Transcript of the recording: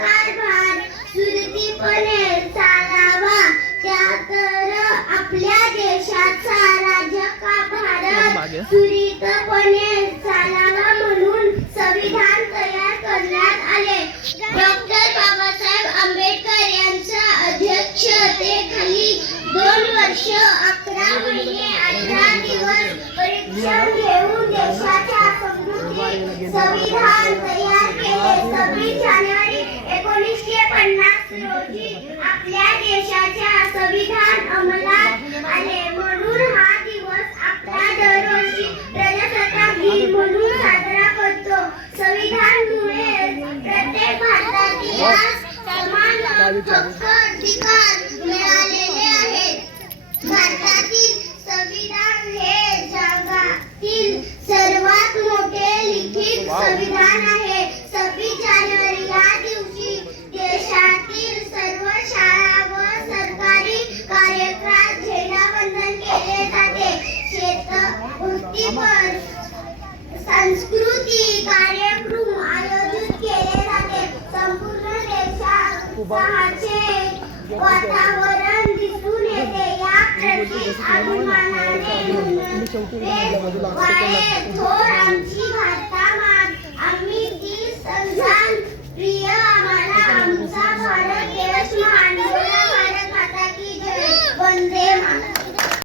कारभार सुरळीतपणे चालावा, त्यातर आपल्या देशाचा राज्यकारभार सुरळीतपणे चालावा म्हणून संविधान तयार करण्यात आले. डॉक्टर बाबासाहेब आंबेडकर यांच्या अध्यक्षतेखाली 2 वर्ष 11 महिने 18 दिवस परीक्षा घेऊन देशाच्या समृद्धी संविधान तयार केले. 26 जानेवारी 1950 रोजी आपल्या देशाच्या संविधान अंमलात आले. म्हणून हा दिवस आपण दरवर्षी प्रजासत्ताक दिन म्हणून साजरा करतो. संविधानामुळे प्रत्येक भारतीयास समान हक्क अधिकार मिळालेले आहेत. भारतातील संविधान हे जगातील सर्वात मोठे लिखित संविधान आहे. 26 जानेवारी या दिवशी देशातील सर्व शाळा व सरकारी कार्यक्रमात झेंडावंदन केले जाते. शेतकऱ्यांवर सांस्कृतिक कार्यक्रम आयोजित केले जाते. संपूर्ण देशात उत्साहाचे वातावरण दिसून येते. या प्रत्येक अभिमानाने थोर आमची भारत